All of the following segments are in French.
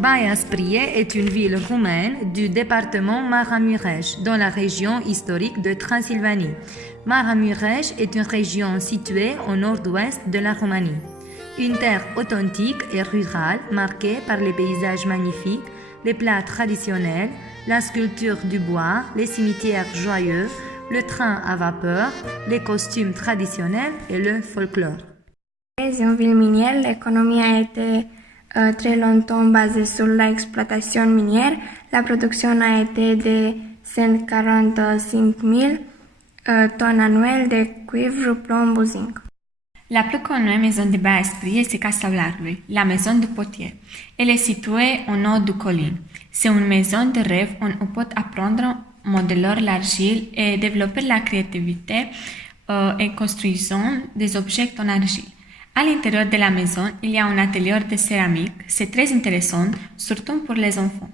Baia Sprie est une ville roumaine du département Maramureș, dans la région historique de Transylvanie. Maramureș est une région située au nord-ouest de la Roumanie. Une terre authentique et rurale marquée par les paysages magnifiques, les plats traditionnels, la sculpture du bois, les cimetières joyeux, le train à vapeur, les costumes traditionnels et le folklore. Dans une ville minière, l'économie a été très longtemps basée sur l'exploitation minière. La production a été de 145 000 tonnes annuelles de cuivre, plomb, zinc. La plus connue maison de Baia Sprie, c'est Casaularului, la maison du potier. Elle est située au nord du colline. C'est une maison de rêve où on peut apprendre à modeler l'argile et développer la créativité en construisant des objets en argile. À l'intérieur de la maison, il y a un atelier de céramique. C'est très intéressant, surtout pour les enfants.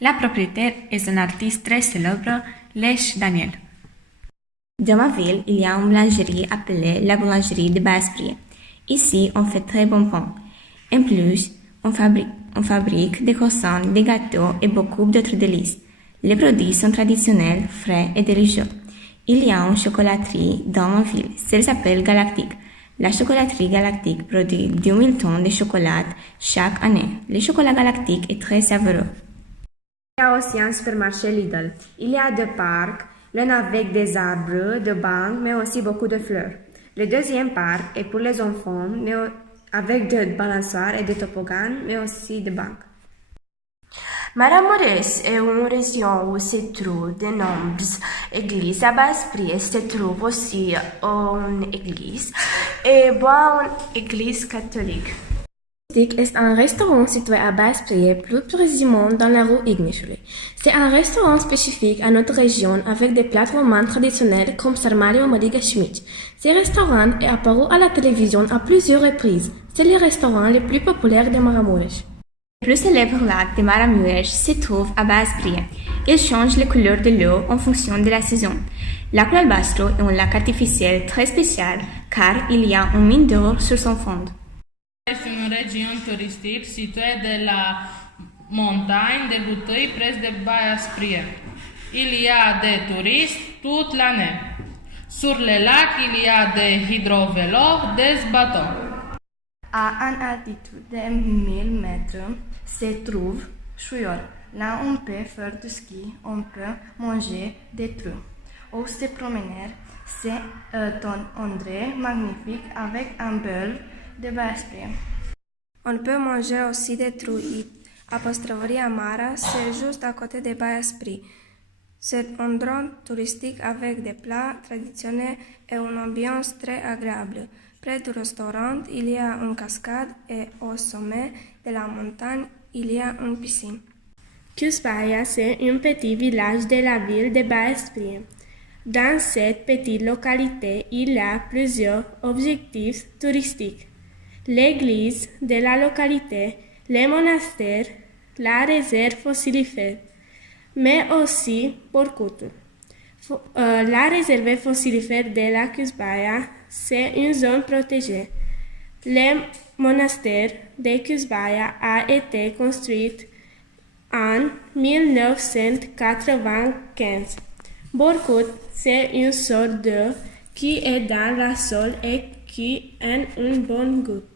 La propriétaire est un artiste très célèbre, Lech Daniel. Dans ma ville, il y a une boulangerie appelée la boulangerie de Baia Sprie. Ici, on fait très bon pain. En plus, on fabrique des croissants, des gâteaux et beaucoup d'autres délices. Les produits sont traditionnels, frais et délicieux. Il y a une chocolaterie dans ma ville. Celle s'appelle Galactique. La chocolaterie Galactique produit 10 000 tonnes de chocolat chaque année. Le chocolat Galactique est très savoureux. Il y a aussi un supermarché Lidl. Il y a deux parcs, l'un avec des arbres, de bancs, mais aussi beaucoup de fleurs. Le deuxième parc est pour les enfants, mais avec des balançoires et des toboggans, mais aussi des bancs. Maramureș est une région où se trouvent de nombreuses églises. À Baia Sprie se trouve aussi une église et une église catholique. Est un restaurant situé à Baia Sprie, plus précisément dans la rue Ignișului. C'est un restaurant spécifique à notre région avec des plats romains traditionnels comme sarmale ou mărică și mici. Ce restaurant est apparu à la télévision à plusieurs reprises. C'est le restaurant le plus populaire de Maramureș. Le plus célèbre lac de Maramureș se trouve à Baia Sprie. Il change les couleurs de l'eau en fonction de la saison. Lacul Albastru est un lac artificiel très spécial car il y a une mine d'or sur son fond. Este un regiune touristique située de la montagne de Butăi près de Baia Sprie. Il y a des touristes toute l'année. Sur le lac, il y a des hydrovélos, des bateaux. À une altitude de 1000 mètres se trouve Șuior. Là, on peut faire du ski, on peut manger des trucs. Ou se promener, c'est un endroit magnifique avec un bel de Baia Sprie. On peut manger aussi des truites. Apostrovăria Mara, c'est juste à côté de Baia Sprie. C'est un endroit touristique avec des plats traditionnels et une ambiance très agréable. Près du restaurant, il y a une cascade et au sommet de la montagne, il y a une piscine. Cuzbaia, c'est un petit village de la ville de Baia Sprie. Dans cette petite localité, il y a plusieurs objectifs touristiques. L'église de la localité, le monastère, la réserve fossilifère, mais aussi beaucoup. La réserve fossilifère de la Cuzbaia, c'est une zone protégée. Le monastère de Cuzbaia a été construit en 1995. Borcut, c'est une sorte d'eau qui est dans le sol et qui a une bonne goutte.